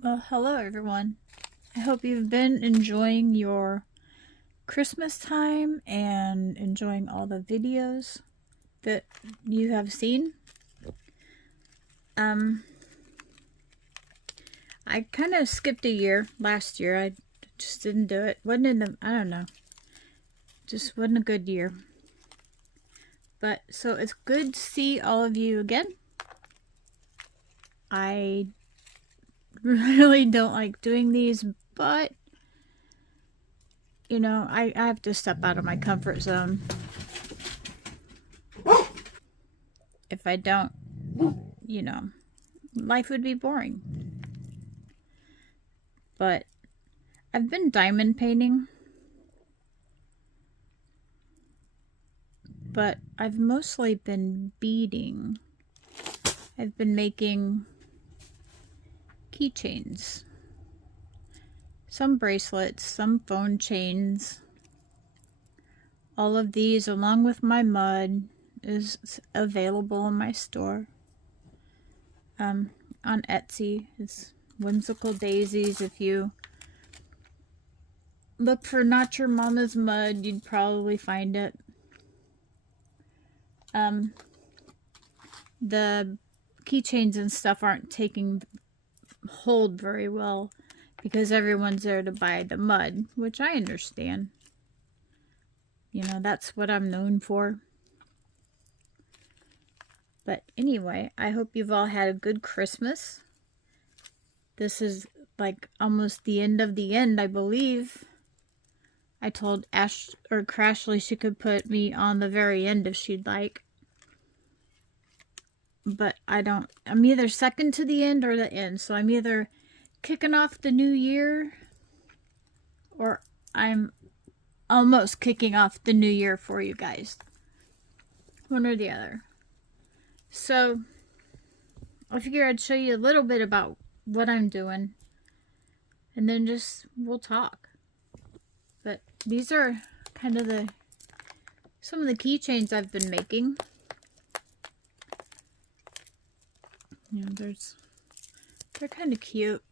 Well, hello everyone. I hope you've been enjoying your Christmas time and enjoying all the videos that you have seen. I kind of skipped a year last year. I just didn't do it. Wasn't in the, I don't know. Just wasn't a good year. But so it's good to see all of you again. I really don't like doing these, but you know, I have to step out of my comfort zone. If I don't, you know, life would be boring. But I've been diamond painting, but I've mostly been beading. I've been making keychains, some bracelets, some phone chains. All of these, along with my mud, is available in my store. On Etsy, it's Whimsical Daisies. If you look for Not Your Mama's Mud, you'd probably find it. The keychains and stuff aren't taking hold very well because everyone's there to buy the mud, which I understand. You know, that's what I'm known for. But anyway, I hope you've all had a good Christmas. This is like almost the end of the end, I believe. I told Crashley she could put me on the very end if she'd like. But I don't. I'm either second to the end or the end. So I'm either kicking off the new year or I'm almost kicking off the new year for you guys. One or the other. So I figure I'd show you a little bit about what I'm doing. And then we'll talk. But these are kind of some of the keychains I've been making. You know, they're kind of cute.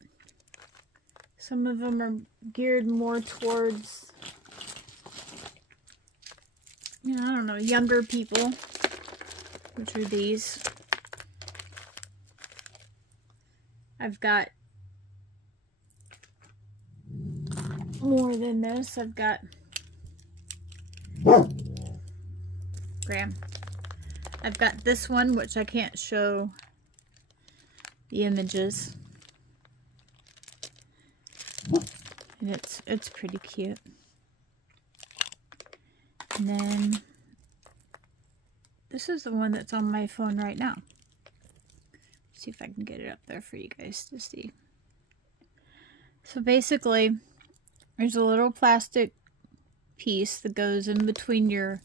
Some of them are geared more towards, you know, I don't know, younger people, which are these. I've got more than this. I've got Graham. I've got this one, which I can't show the images, and it's pretty cute. And then this is the one that's on my phone right now. Let's see if I can get it up there for you guys to see. So basically, there's a little plastic piece that goes in between your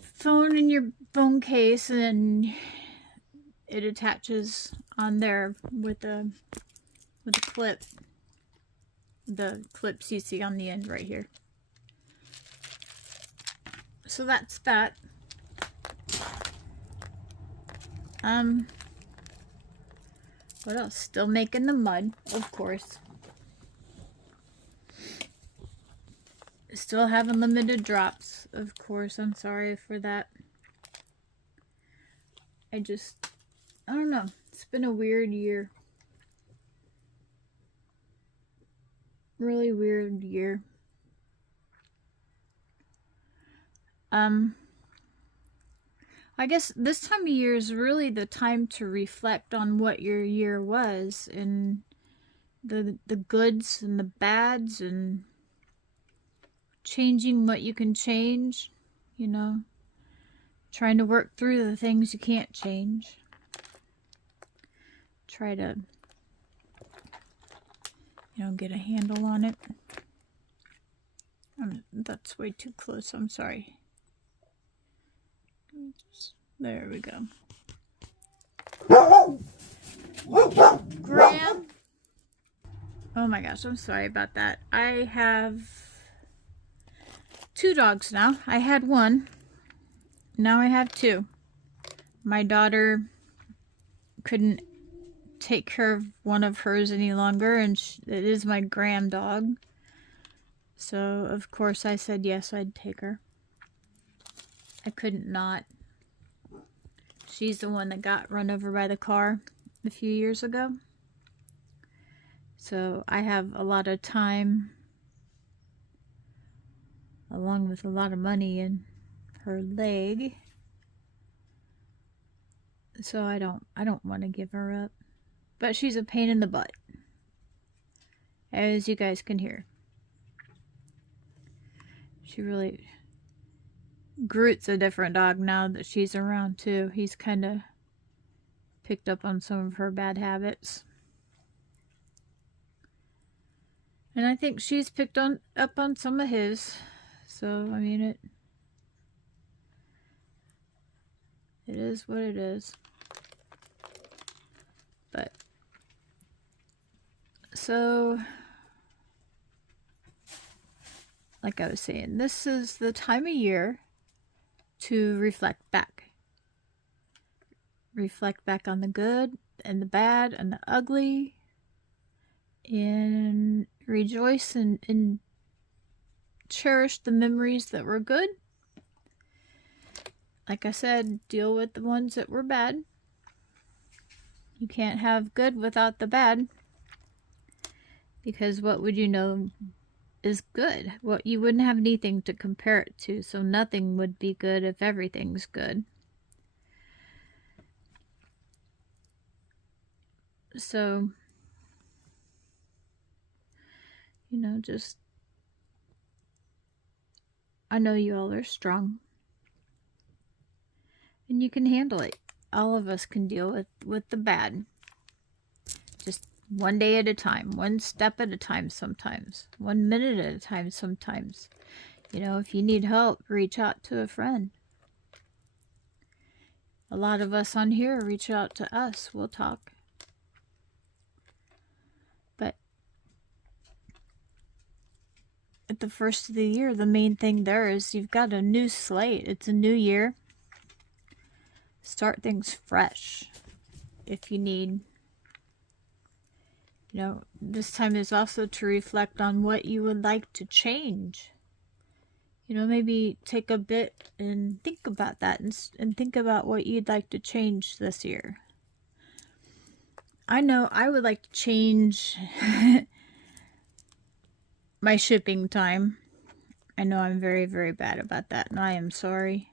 phone and your phone case, and it attaches on there with a clip. The clips you see on the end right here. So that's that. What else? Still making the mud, of course. Still having limited drops, of course. I'm sorry for that. I don't know. It's been a weird year. Really weird year. I guess this time of year is really the time to reflect on what your year was, and the goods and the bads, and changing what you can change, you know, trying to work through the things you can't change. Try to, you know, get a handle on it. That's way too close, I'm sorry. There we go. Graham. Oh my gosh, I'm sorry about that. I have 2 dogs now. I had 1. Now I have 2. My daughter couldn't take care of one of hers any longer, and it is my grand dog. So, of course, I said yes, I'd take her. I couldn't not. She's the one that got run over by the car a few years ago. So, I have a lot of time, along with a lot of money in her leg. So, I don't want to give her up. But she's a pain in the butt, as you guys can hear. She really... Groot's a different dog now that she's around too. He's kind of picked up on some of her bad habits. And I think she's picked up on some of his. So, I mean, it is what it is. But, so... like I was saying, this is the time of year to reflect back. Reflect back on the good and the bad and the ugly. And rejoice and cherish the memories that were good. Like I said, deal with the ones that were bad. You can't have good without the bad. Because what would you know is good? Well, you wouldn't have anything to compare it to, so nothing would be good if everything's good. So, you know, just, I know you all are strong, and you can handle it. All of us can deal with the bad. Just one day at a time, one step at a time sometimes, 1 minute at a time sometimes. You know, if you need help, reach out to a friend. A lot of us on here reach out to us. We'll talk. But at the first of the year, the main thing there is you've got a new slate. It's a new year. Start things fresh if you need. You know, this time is also to reflect on what you would like to change. You know, maybe take a bit and think about that and think about what you'd like to change this year. I know I would like to change my shipping time. I know I'm very, very bad about that, and I am sorry.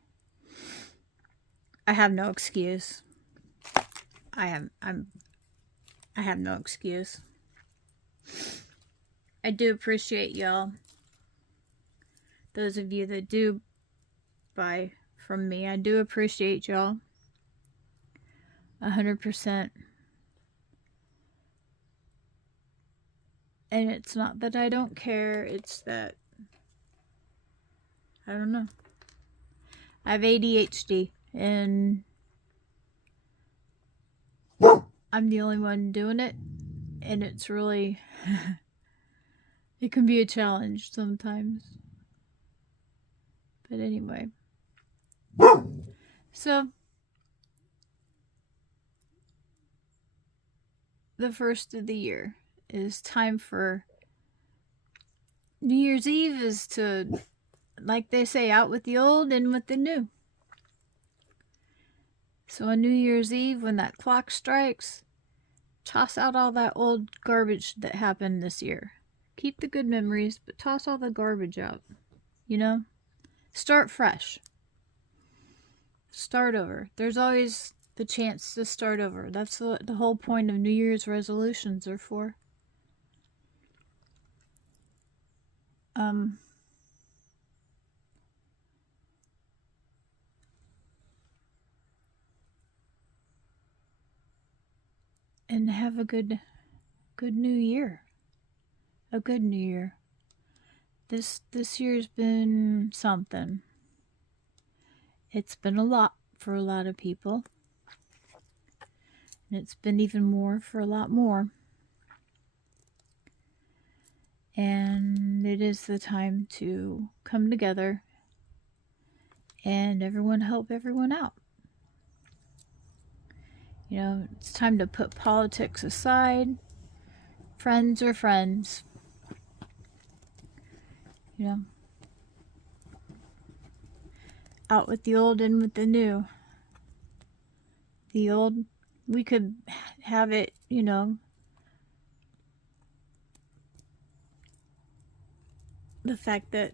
I have no excuse. I have no excuse. I do appreciate y'all. Those of you that do buy from me, I do appreciate y'all. 100%. And it's not that I don't care, it's that, I don't know. I have ADHD, and I'm the only one doing it, and it's really, it can be a challenge sometimes. But anyway, so the first of the year is time for New Year's Eve is to, like they say, out with the old and with the new. So on New Year's Eve, when that clock strikes, toss out all that old garbage that happened this year. Keep the good memories, but toss all the garbage out. You know? Start fresh. Start over. There's always the chance to start over. That's what the whole point of New Year's resolutions are for. And have a good new year. A good new year. This year's been something. It's been a lot for a lot of people. And it's been even more for a lot more. And it is the time to come together and everyone help everyone out. You know, it's time to put politics aside. Friends are friends. You know, out with the old, in with the new. The old, we could have it, you know, the fact that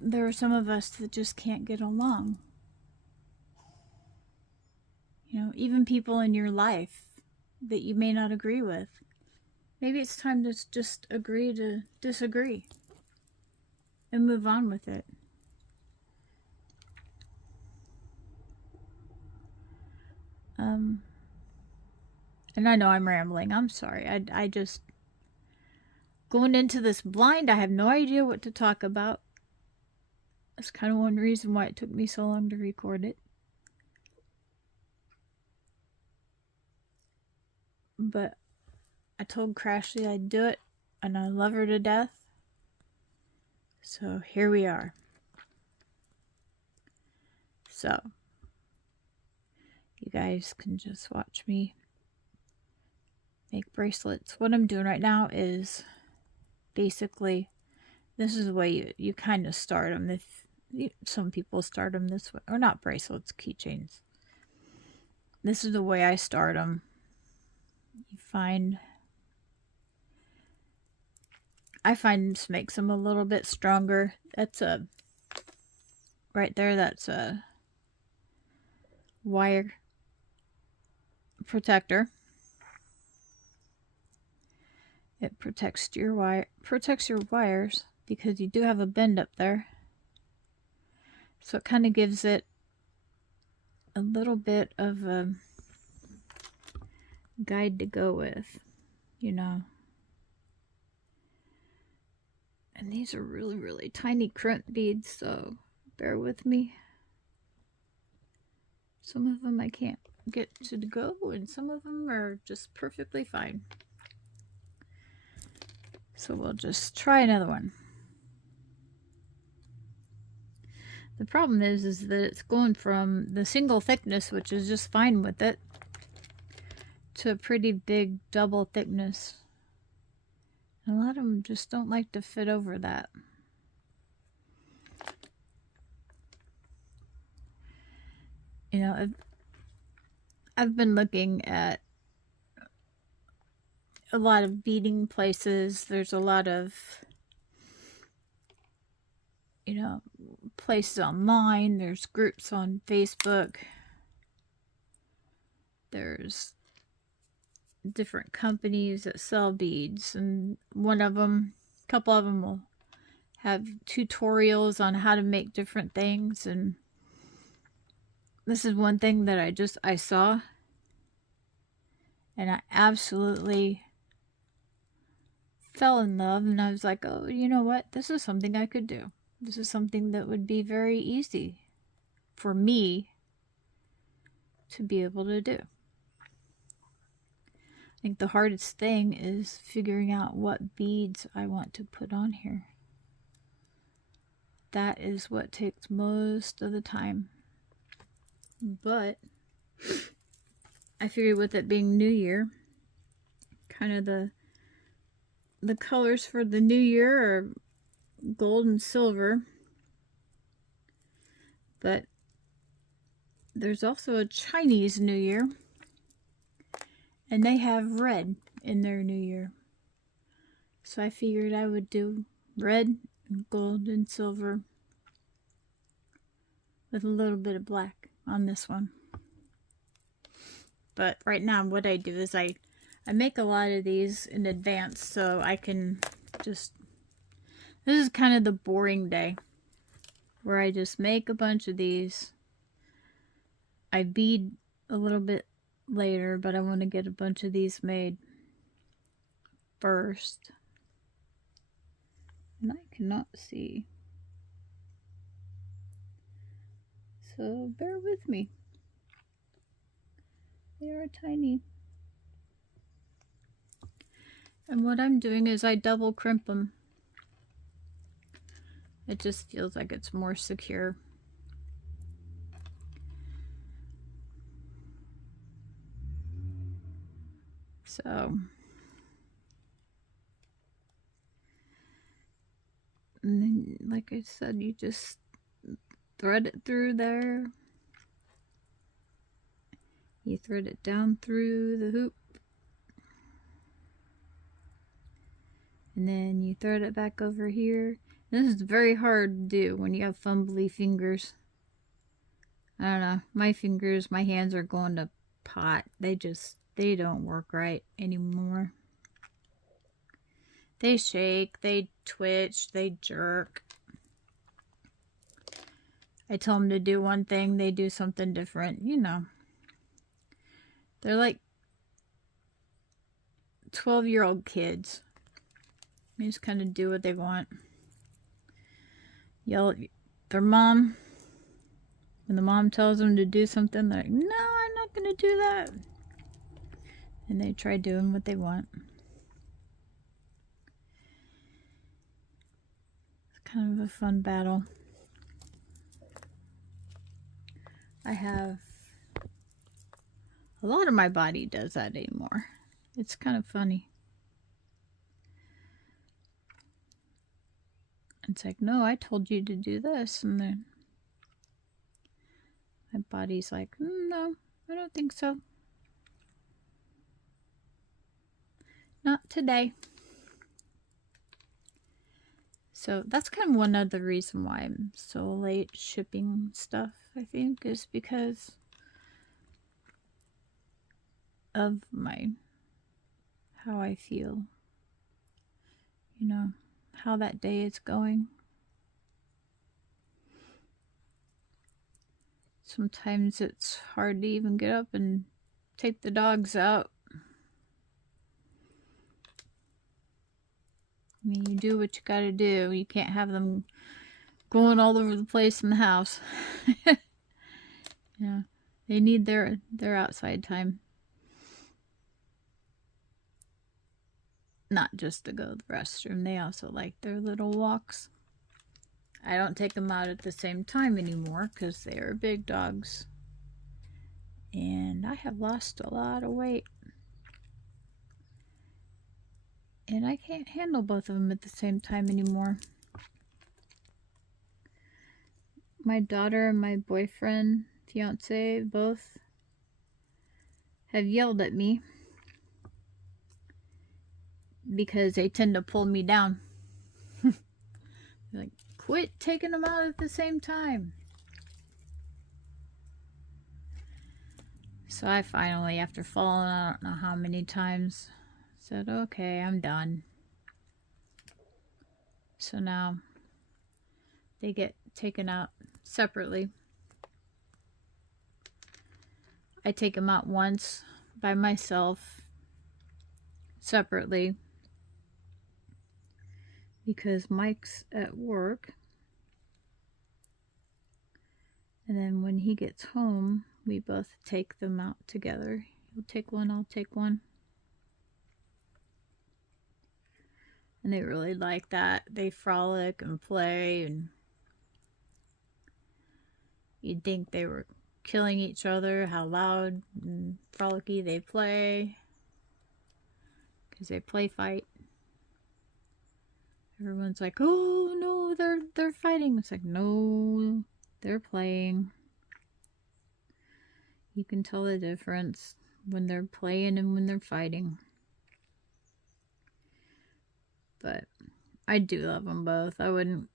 there are some of us that just can't get along. You know, even people in your life that you may not agree with. Maybe it's time to just agree to disagree and move on with it. And I know I'm rambling. I'm sorry. I just, going into this blind, I have no idea what to talk about. That's kind of one reason why it took me so long to record it. But I told Crashley I'd do it, and I love her to death. So here we are. So you guys can just watch me make bracelets. What I'm doing right now is basically, this is the way you kind of start them. Some people start them this way, or not bracelets, keychains. This is the way I start them. You find, I find this makes them a little bit stronger. That's a, right there, that's a wire protector. It protects your wires because you do have a bend up there. So it kind of gives it a little bit of a guide to go with, you know. And these are really, really tiny crimp beads, so bear with me. Some of them I can't get to go, and some of them are just perfectly fine. So we'll just try another one. The problem is that it's going from the single thickness, which is just fine with it, to a pretty big double thickness. A lot of them just don't like to fit over that. You know, I've been looking at a lot of beading places. There's a lot of, you know, places online. There's groups on Facebook. There's different companies that sell beads, and one of them, a couple of them will have tutorials on how to make different things. And this is one thing that I saw, and I absolutely fell in love, and I was like, oh, you know what, this is something I could do. This is something that would be very easy for me to be able to do. I think the hardest thing is figuring out what beads I want to put on here. That is what takes most of the time. But I figured with it being New Year, kind of the colors for the New Year are gold and silver. But there's also a Chinese New Year, and they have red in their New Year. So I figured I would do red, gold, and silver with a little bit of black on this one. But right now what I do is I make a lot of these in advance, so I can just, this is kind of the boring day where I just make a bunch of these. I bead a little bit later, but I want to get a bunch of these made first. And I cannot see, so bear with me. They are tiny. And what I'm doing is I double crimp them. It just feels like it's more secure. So, and then, like I said, you just thread it through there. You thread it down through the hoop. And then you thread it back over here. This is very hard to do when you have fumbly fingers. I don't know. My fingers, my hands are going to pot. They don't work right anymore. They shake, they twitch, they jerk. I tell them to do one thing, they do something different, you know. They're like 12-year-old kids. They just kind of do what they want. Yell at their mom. When the mom tells them to do something, they're like, no, I'm not going to do that. And they try doing what they want. It's kind of a fun battle. I have a lot of my body does that anymore. It's kind of funny. It's like, no, I told you to do this. And then my body's like, no, I don't think so. Not today. So that's kind of one other reason why I'm so late shipping stuff, I think, is because of how I feel. You know, how that day is going. Sometimes it's hard to even get up and take the dogs out. I mean, you do what you gotta do. You can't have them going all over the place in the house. Yeah, they need their outside time. Not just to go to the restroom. They also like their little walks. I don't take them out at the same time anymore because they are big dogs. And I have lost a lot of weight. And I can't handle both of them at the same time anymore. My daughter and my boyfriend, fiance, both have yelled at me because they tend to pull me down. They're like, quit taking them out at the same time. So I finally, after falling I don't know how many times, said, okay, I'm done. So now they get taken out separately. I take them out once by myself, separately, because Mike's at work. And then when he gets home, we both take them out together. He'll take one, I'll take one. And they really like that. They frolic and play, and you'd think they were killing each other, how loud and frolicky they play. Because they play fight. Everyone's like, oh no, they're fighting. It's like, no, they're playing. You can tell the difference when they're playing and when they're fighting. But I do love them both. I wouldn't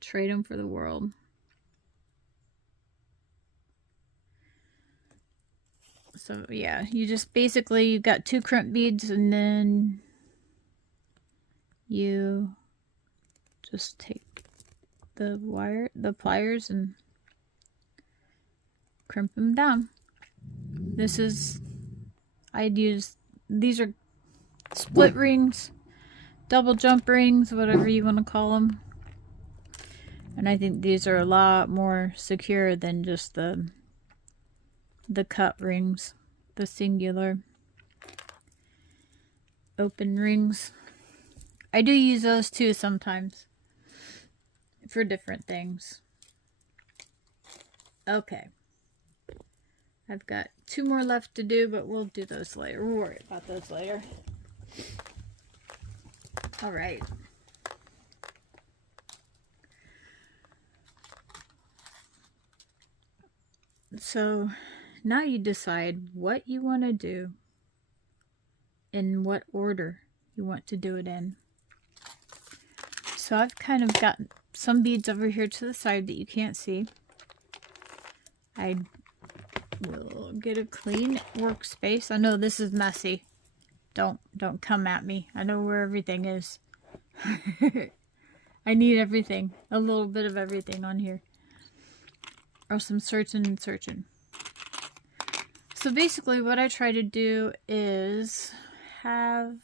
trade them for the world. So yeah, you just basically, you've got 2 crimp beads, and then you just take the pliers and crimp them down. These are split rings, double jump rings, whatever you want to call them. And I think these are a lot more secure than just the cut rings, the singular open rings. I do use those too sometimes for different things. Okay. I've got 2 more left to do, but we'll do those later. We'll worry about those later. All right. So now you decide what you want to do, in what order you want to do it in. So I've kind of got some beads over here to the side that you can't see. I will get a clean workspace. I know this is messy. Don't come at me. I know where everything is. I need everything. A little bit of everything on here. Or some searching and searching. So basically what I try to do is have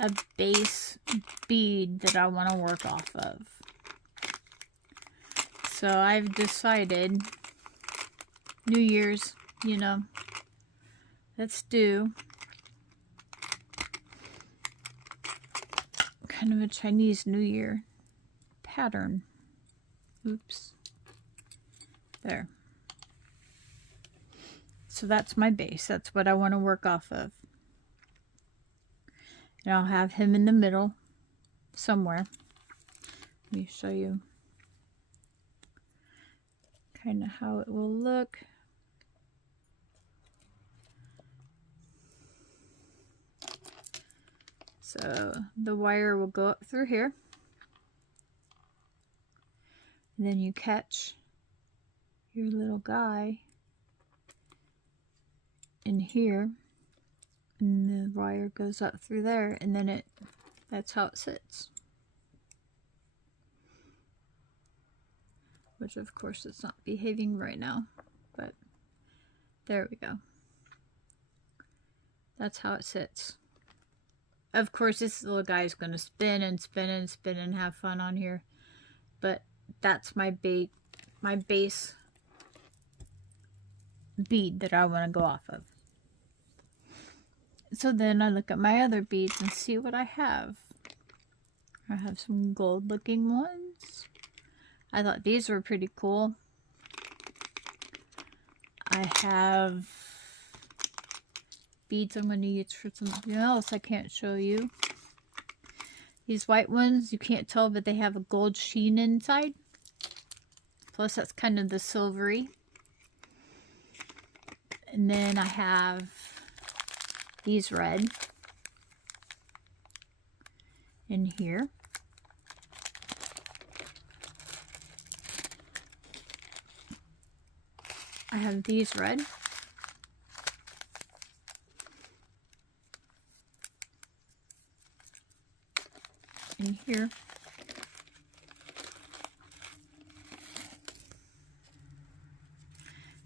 a base bead that I want to work off of. So I've decided, New Year's, you know, let's do kind of a Chinese New Year pattern. Oops. There. So that's my base. That's what I want to work off of. And I'll have him in the middle somewhere. Let me show you kind of how it will look. So the wire will go up through here. And then you catch your little guy in here, and the wire goes up through there, and then that's how it sits. Which of course it's not behaving right now, but there we go. That's how it sits. Of course this little guy is going to spin and spin and spin and have fun on here, but that's my base bead that I want to go off of. So then I look at my other beads and see what I have. I have some gold looking ones. I thought these were pretty cool. I have beads I'm going to use for something else I can't show you. These white ones, you can't tell, but they have a gold sheen inside. Plus that's kind of the silvery. And then I have these red in here. I have these red. In here.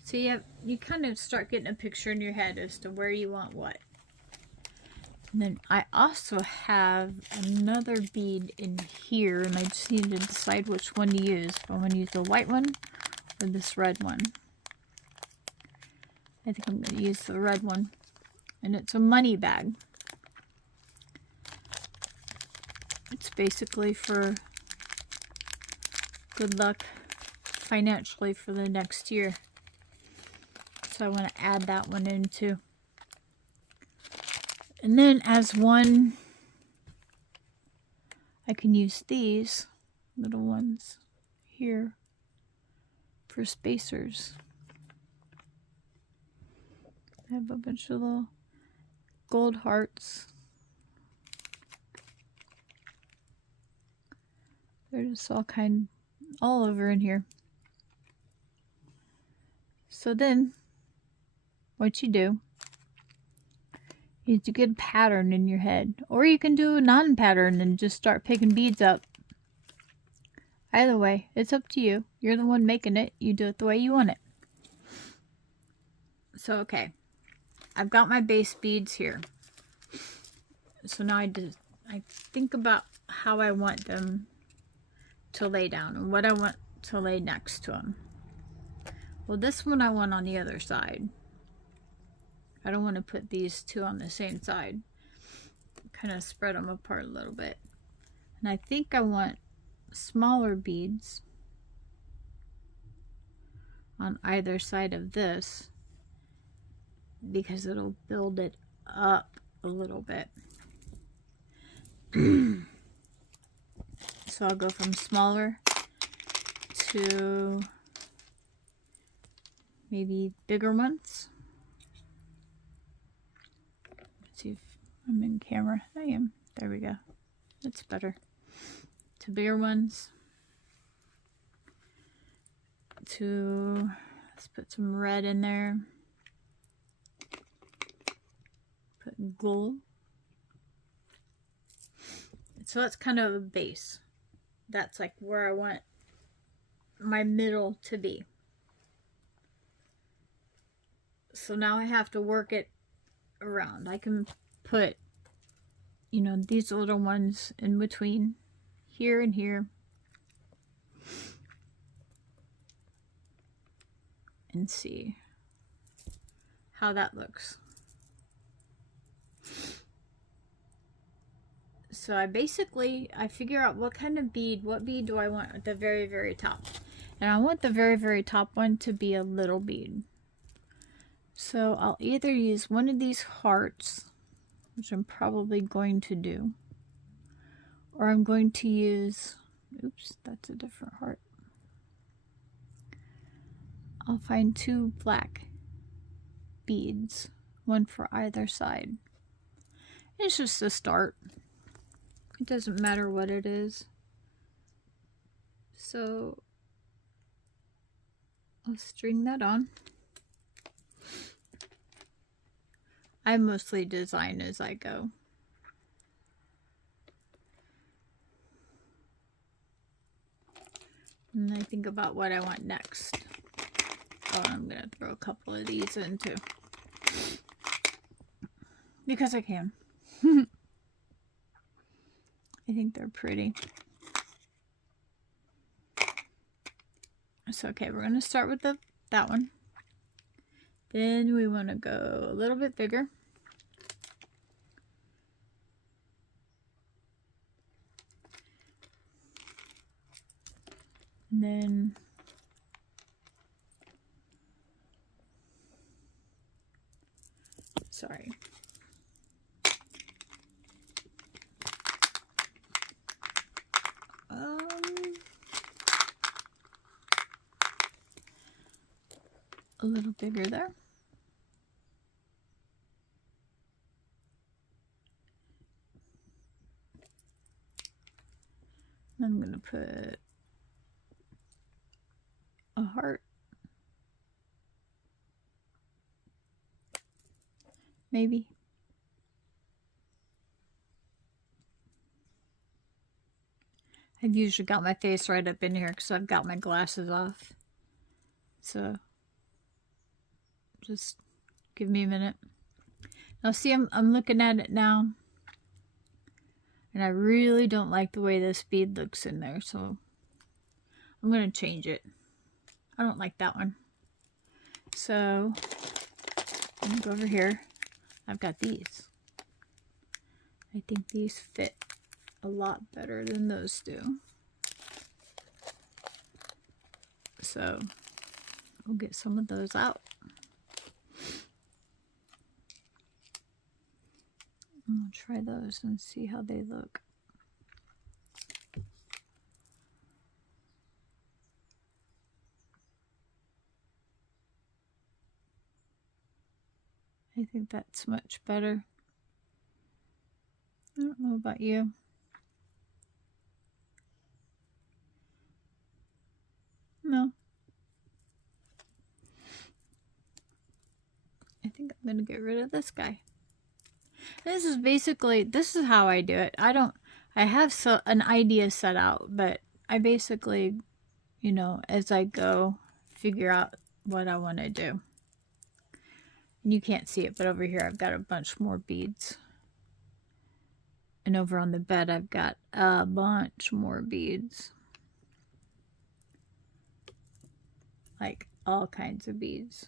So you kind of start getting a picture in your head as to where you want what. And then I also have another bead in here, and I just need to decide which one to use. If I want to use the white one or this red one. I think I'm going to use the red one. And it's a money bag. It's basically for good luck financially for the next year. So I want to add that one in too. And then as one, I can use these little ones here for spacers. I have a bunch of little gold hearts. They're just all over in here. So then, what you do is you get a pattern in your head. Or you can do a non-pattern and just start picking beads up. Either way, it's up to you. You're the one making it. You do it the way you want it. So, okay. I've got my base beads here. So now I think about how I want them to lay down and what I want to lay next to them. Well, this one I want on the other side. I don't want to put these two on the same side. Kind of spread them apart a little bit. And I think I want smaller beads on either side of this because it'll build it up a little bit. So I'll go from smaller to maybe bigger ones. Let's see if I'm in camera. I am. There we go. That's better. To bigger ones. Let's put some red in there. Put gold. So that's kind of a base. That's like where I want my middle to be. So now I have to work it around. I can put, you know, these little ones in between here and here. And see how that looks. So I figure out what kind of bead, what bead do I want at the very, very top. And I want the very, very top one to be a little bead. So I'll either use one of these hearts, which I'm probably going to do, or I'm going to use, oops, that's a different heart. I'll find 2 black beads, one for either side. It's just a start. It doesn't matter what it is. So I'll string that on. I mostly design as I go. And I think about what I want next. Oh, I'm going to throw a couple of these in too. Because I can. I think they're pretty. So, okay, we're going to start with that one. Then we want to go a little bit bigger. And then sorry. A little bigger there. I'm going to put a heart. Maybe. I've usually got my face right up in here because I've got my glasses off. So just give me a minute. Now see, I'm looking at it now. And I really don't like the way this bead looks in there. So I'm going to change it. I don't like that one. So I'm going to go over here. I've got these. I think these fit a lot better than those do. So we'll get some of those out. I'll try those and see how they look. I think that's much better. I don't know about you. No. I think I'm going to get rid of this guy. This is how I do it. I have an idea set out, but I basically, you know, as I go, figure out what I want to do. And you can't see it, but over here I've got a bunch more beads. And over on the bed I've got a bunch more beads. Like all kinds of beads.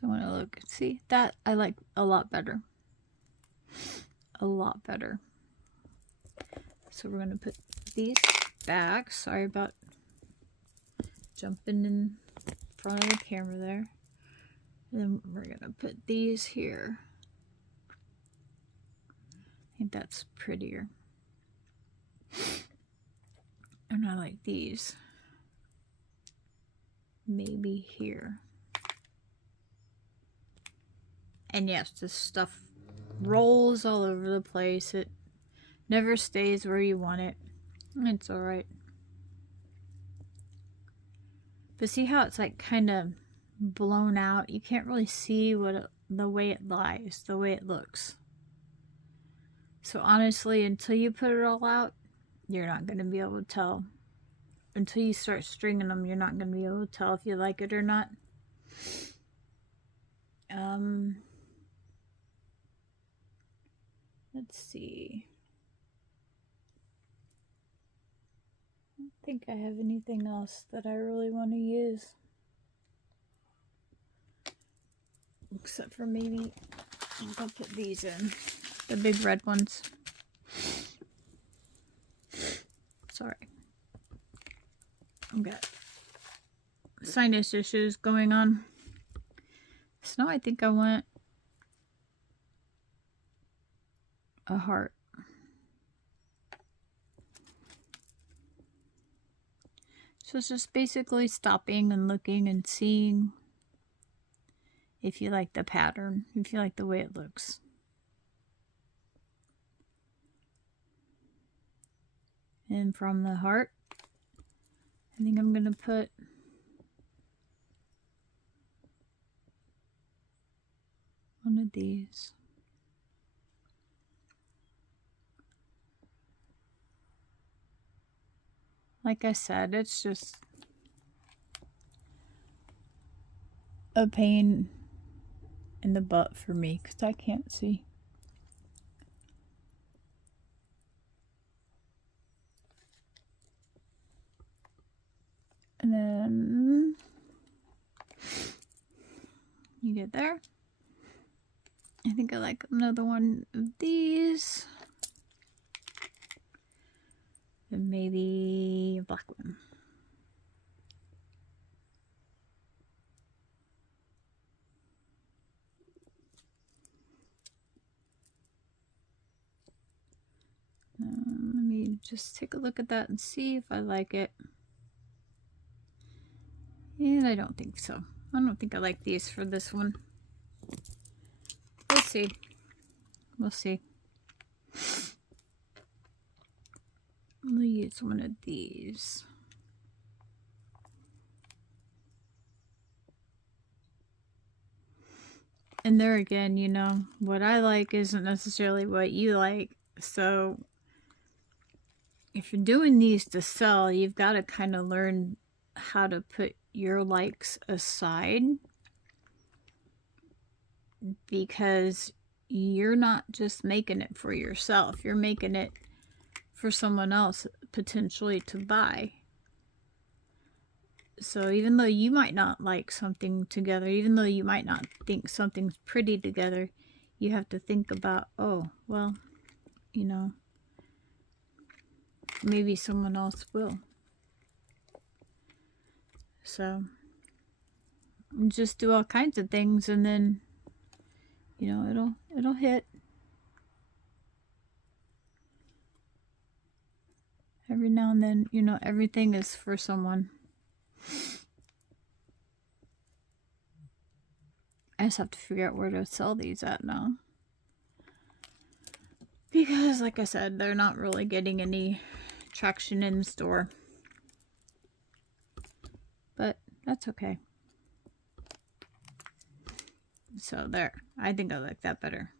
So I want to look, see, that I like a lot better. A lot better. So we're going to put these back. Sorry about jumping in front of the camera there. And then we're gonna put these here. I think that's prettier. And I like these. Maybe here. And yes, this stuff rolls all over the place. It never stays where you want it. It's alright. But see how it's like kind of blown out? You can't really see the way it lies, the way it looks. So honestly, until you put it all out, you're not going to be able to tell. Until you start stringing them, you're not going to be able to tell if you like it or not. Let's see. I don't think I have anything else that I really want to use. Except for maybe I'll put these in. The big red ones. Sorry. I've got sinus issues going on. So now I think I want a heart. So it's just basically stopping and looking and seeing if you like the pattern, if you like the way it looks. And from the heart, I think I'm going to put one of these. Like I said, it's just a pain in the butt for me because I can't see. And then you get there. I think I like another one of these. And maybe a black one. Let me just take a look at that and see if I like it. And I don't think so. I don't think I like these for this one. We'll see. We'll see. We'll use one of these. And there again, you know, what I like isn't necessarily what you like. So if you're doing these to sell, you've got to kind of learn how to put your likes aside, because you're not just making it for yourself, you're making it for someone else potentially to buy. So even though you might not like something together, even though you might not think something's pretty together, you have to think about, oh, well, you know, maybe someone else will. So just do all kinds of things, and then, you know, it'll hit. Every now and then, you know, everything is for someone. I just have to figure out where to sell these at now. Because, like I said, they're not really getting any traction in the store. But that's okay. So there. I think I like that better.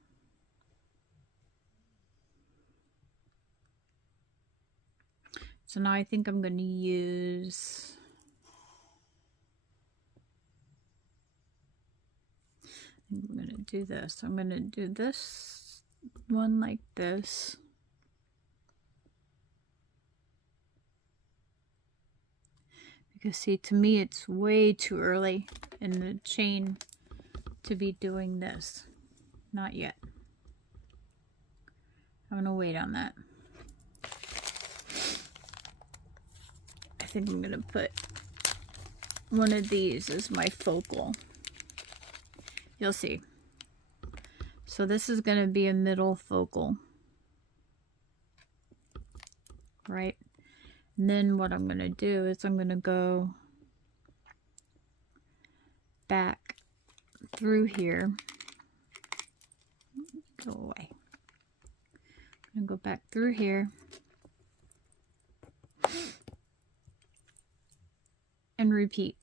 So now I think I'm going to use... I'm going to do this. I'm going to do this one like this. Because see, to me it's way too early in the chain to be doing this. Not yet. I'm going to wait on that. think I'm going to put one of these as my focal. You'll see. So this is going to be a middle focal. Right? And then what I'm going to do is I'm going to go back through here. Go away. I'm going to go back through here. And repeat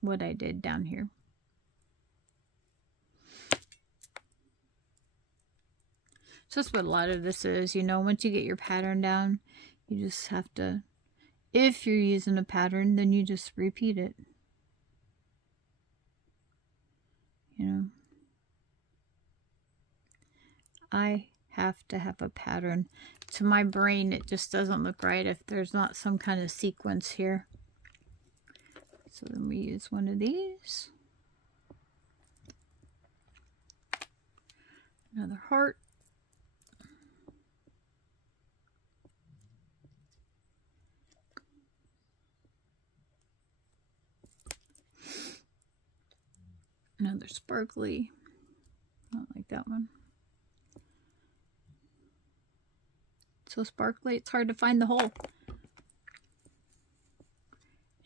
what I did down here. So that's what a lot of this is, you know, once you get your pattern down, you just have to, if you're using a pattern, then you just repeat it. You know, I have to have a pattern. To my brain, it just doesn't look right if there's not some kind of sequence here. So then we use one of these. Another heart. Another sparkly. Not like that one. So sparkly, it's hard to find the hole.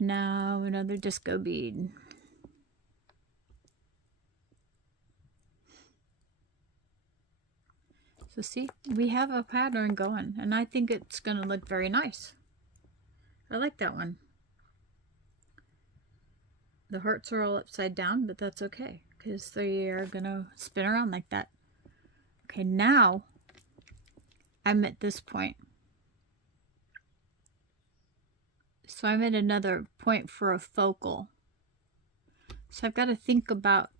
Now another disco bead. So see, we have a pattern going, and I think it's going to look very nice. I like that one. The hearts are all upside down, but that's okay, because they are going to spin around like that. Okay, now I'm at this point. So I'm at another point for a focal. So I've got to think about,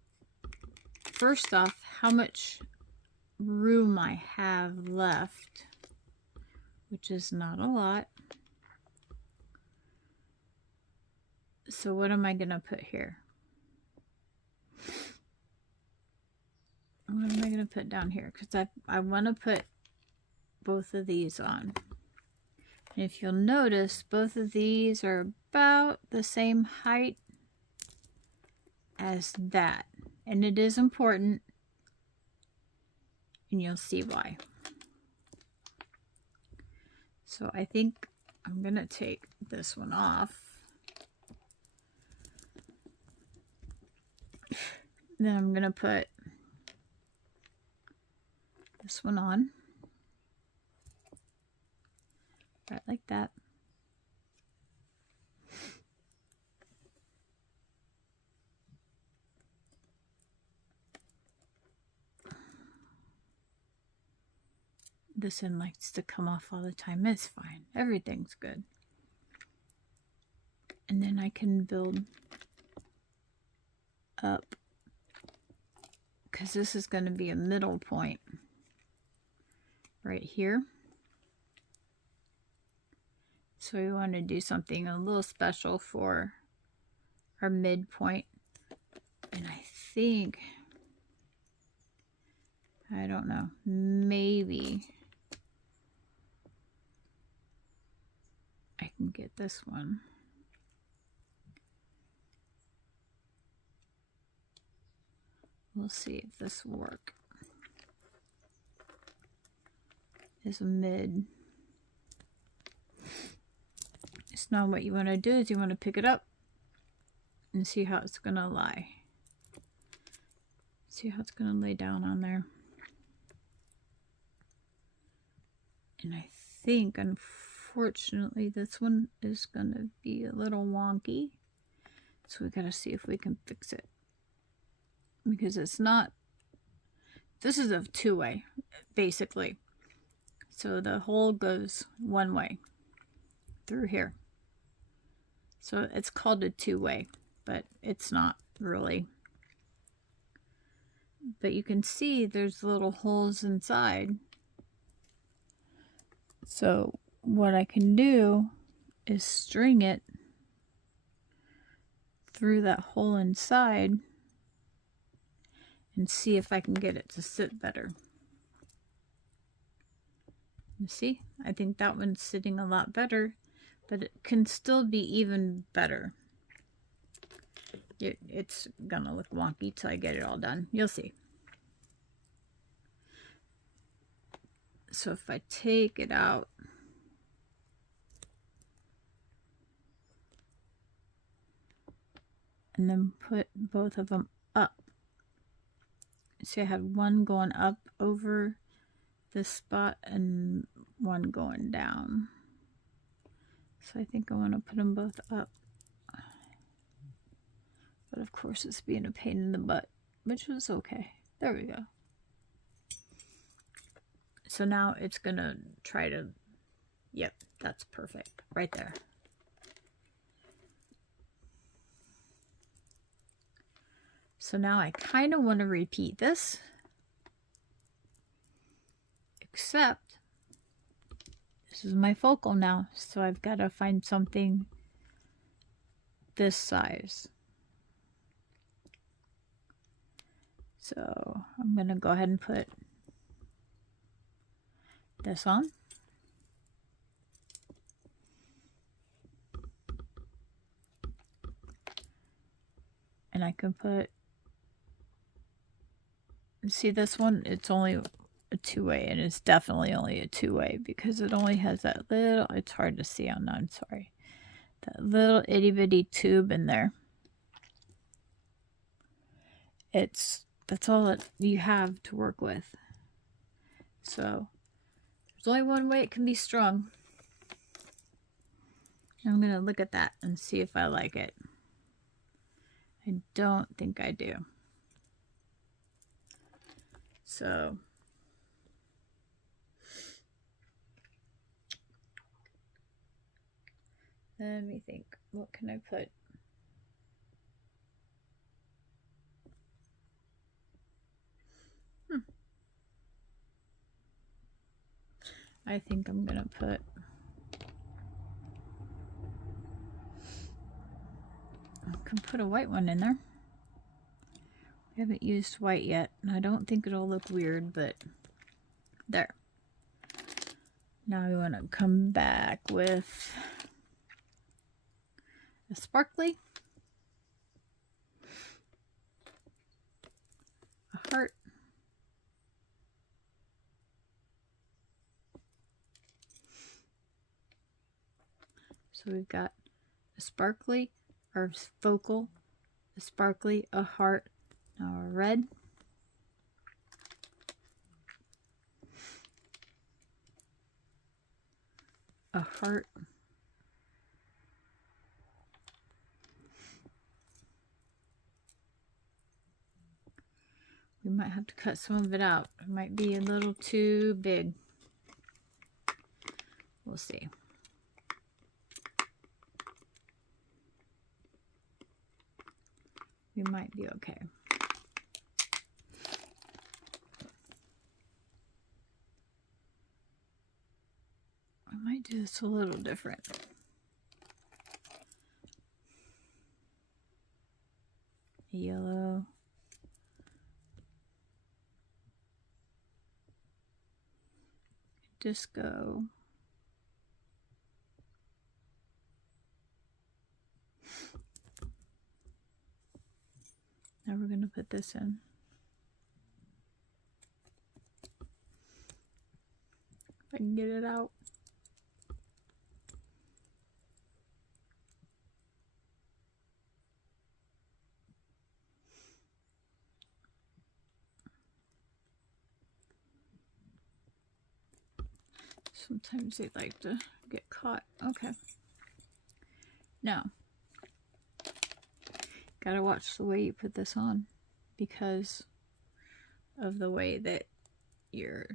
first off, how much room I have left, which is not a lot. So what am I going to put here? What am I going to put down here? Because I want to put both of these on. And if you'll notice, both of these are about the same height as that. And it is important, and you'll see why. So I think I'm going to take this one off. Then I'm going to put this one on. Right like that. This one likes to come off all the time. It's fine. Everything's good. And then I can build up, because this is going to be a middle point right here. So we want to do something a little special for our midpoint. And I think, I don't know, maybe I can get this one. We'll see if this will work. It's a mid. It's not what you want to do, is you want to pick it up and see how it's going to lie. See how it's going to lay down on there. And I think, unfortunately, this one is going to be a little wonky. So we got to see if we can fix it. Because it's not, this is a two-way, basically. So the hole goes one way through here. So it's called a two-way, but it's not really. But you can see there's little holes inside. So what I can do is string it through that hole inside and see if I can get it to sit better. You see, I think that one's sitting a lot better but it can still be even better. It's gonna look wonky till I get it all done. You'll see. So if I take it out, and then put both of them up. See, I had one going up over this spot and one going down. So I think I want to put them both up. But of course it's being a pain in the butt, which was okay. There we go. So now it's gonna try to, yep, that's perfect right there. So now I kind of want to repeat this, except this is my focal now, so I've got to find something this size. So I'm going to go ahead and put this on. And I can put, see this one, it's only a two-way, and it's definitely only a two-way because it only has that little, it's hard to see on that, I'm sorry, that little itty-bitty tube in there. That's all that you have to work with. So there's only one way it can be strung. I'm gonna look at that and see if I like it. I don't think I do. So let me think. What can I put? I think I'm gonna put I can put a white one in there. I haven't used white yet, and I don't think it'll look weird, but there. Now we want to come back with a sparkly, a heart, so we've got a sparkly, or focal, a sparkly, a heart, now a red, a heart, we might have to cut some of it out. It might be a little too big. We'll see. We might be okay. I might do this a little different. Yellow. Disco. Now we're going to put this in. If I can get it out. Sometimes they like to get caught. Okay. Now, gotta watch the way you put this on because of the way that your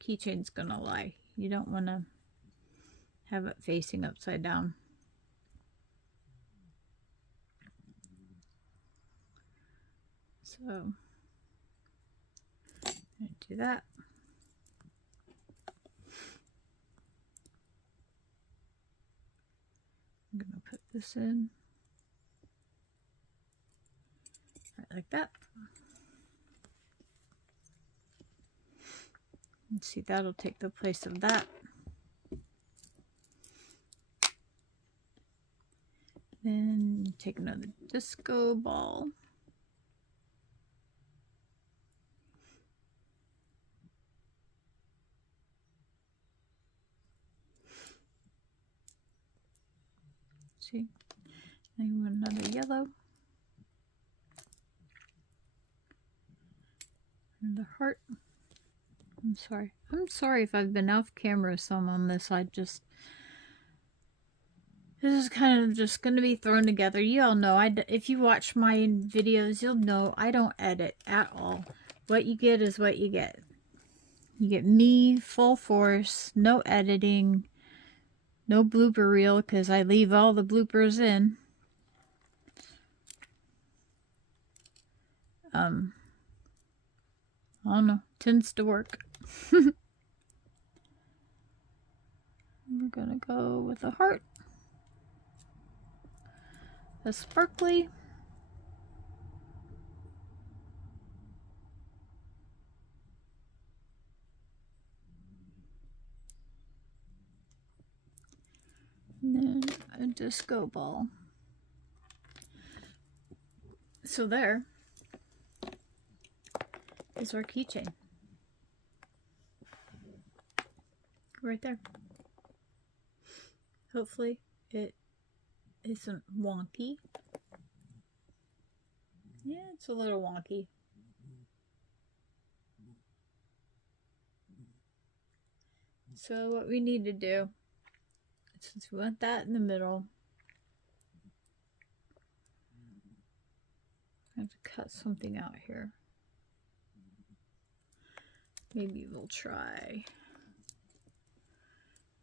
keychain's gonna lie. You don't want to have it facing upside down. So, I'm gonna do that. I'm gonna put this in right like that. And see, that'll take the place of that. Then take another disco ball. See, then another yellow. Another heart. I'm sorry if I've been off camera some on this. This is kind of just going to be thrown together. You all know, if you watch my videos, you'll know I don't edit at all. What you get is what you get. You get me, full force, no editing, no blooper reel, because I leave all the bloopers in. I don't know, tends to work. We're going to go with a heart. A sparkly. And then a disco ball. So there is our keychain. Right there. Hopefully it isn't wonky. Yeah, it's a little wonky. So what we need to do, since we want that in the middle, I have to cut something out here. Maybe we'll try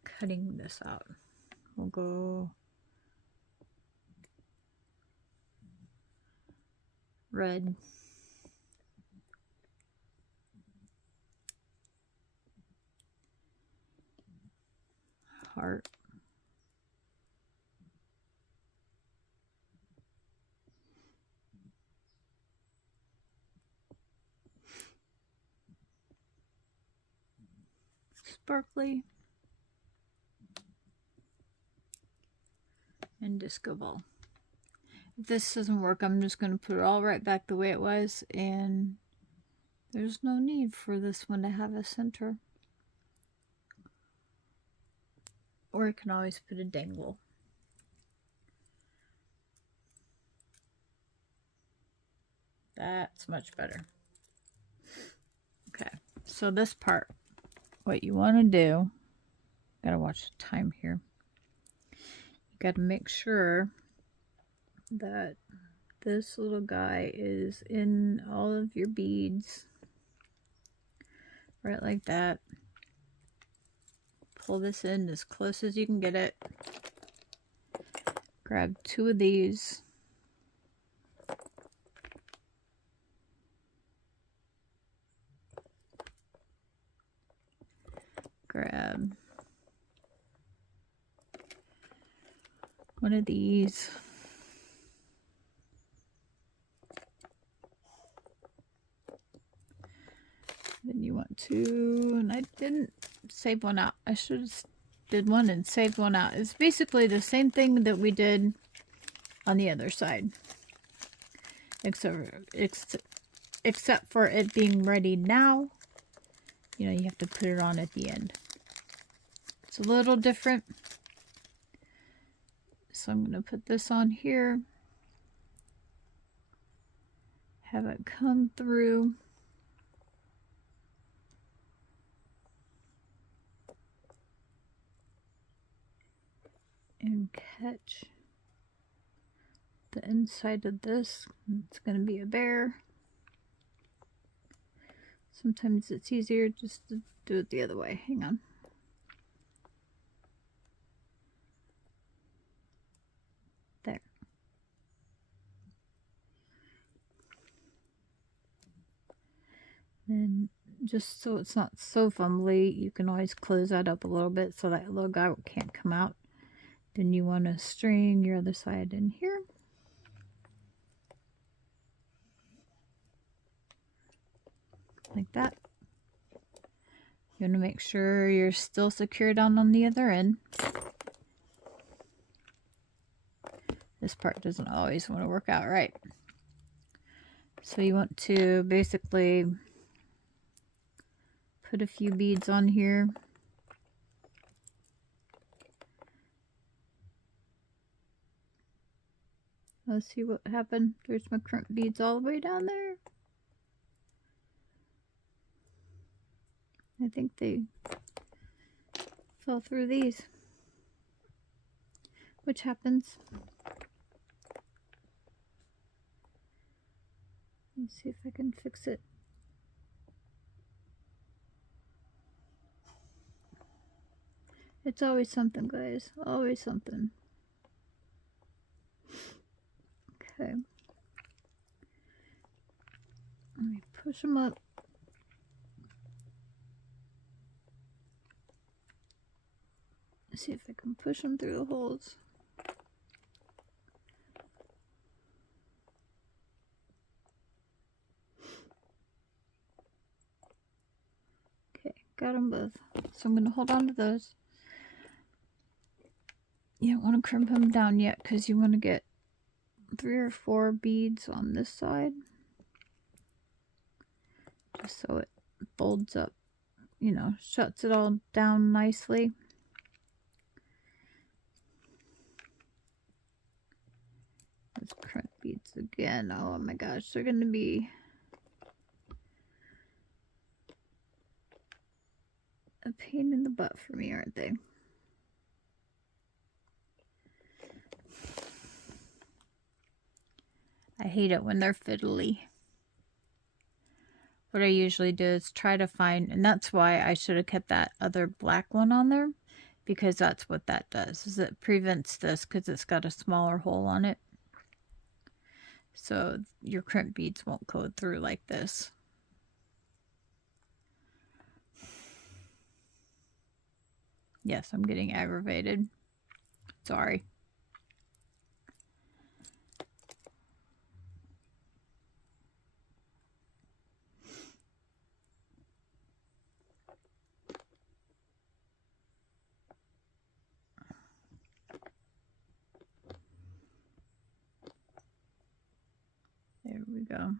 cutting this out. We'll go red. Heart. Sparkly. And disco ball. If this doesn't work, I'm just going to put it all right back the way it was, and there's no need for this one to have a center. Or I can always put a dangle. That's much better. Okay, so this part, what you want to do, gotta watch the time here. You gotta make sure that this little guy is in all of your beads. Right like that. Pull this in as close as you can get it. Grab two of these. Grab one of these. Then you want to, and I didn't save one out. I should have did one and saved one out. It's basically the same thing that we did on the other side. Except for it being ready now. You know, you have to put it on at the end. It's a little different. So I'm going to put this on here. Have it come through. And catch the inside of this. It's going to be a bear. Sometimes it's easier just to do it the other way. Hang on. There. Then just so it's not so fumbly, you can always close that up a little bit so that little guy can't come out. Then you want to string your other side in here. Like that. You want to make sure you're still secured on the other end. This part doesn't always want to work out right. So you want to basically put a few beads on here. Let's see what happened. There's my crimp beads all the way down there. I think they fell through these, which happens. Let's see if I can fix it. It's always something, guys. Always something. Okay. Let me push them up. See if I can push them through the holes. Okay, got them both. So I'm going to hold on to those. You don't want to crimp them down yet because you want to get 3 or 4 beads on this side. Just so it folds up, you know, shuts it all down nicely. Those crimp beads again. Oh my gosh, they're going to be a pain in the butt for me, aren't they? I hate it when they're fiddly. What I usually do is try to find, and that's why I should have kept that other black one on there, because that's what that does, is it prevents this because it's got a smaller hole on it. So your crimp beads won't go through like this. Yes, I'm getting aggravated. Sorry. There we go.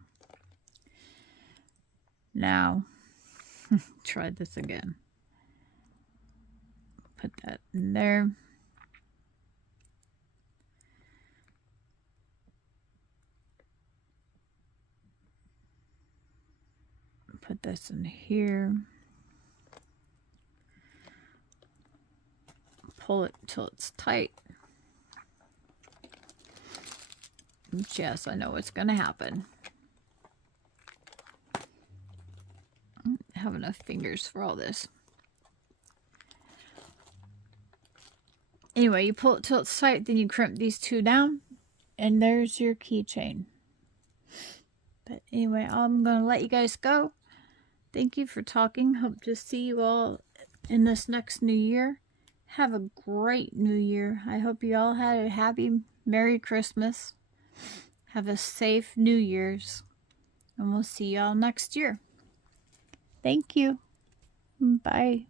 Now, try this again. Put that in there. Put this in here. Pull it till it's tight. Yes, I know what's going to happen. I don't have enough fingers for all this. Anyway, you pull it till it's tight, then you crimp these 2 down, and there's your keychain. But anyway, I'm going to let you guys go. Thank you for talking. Hope to see you all in this next new year. Have a great new year. I hope you all had a happy, Merry Christmas. Have a safe New Year's. And we'll see y'all next year. Thank you. Bye.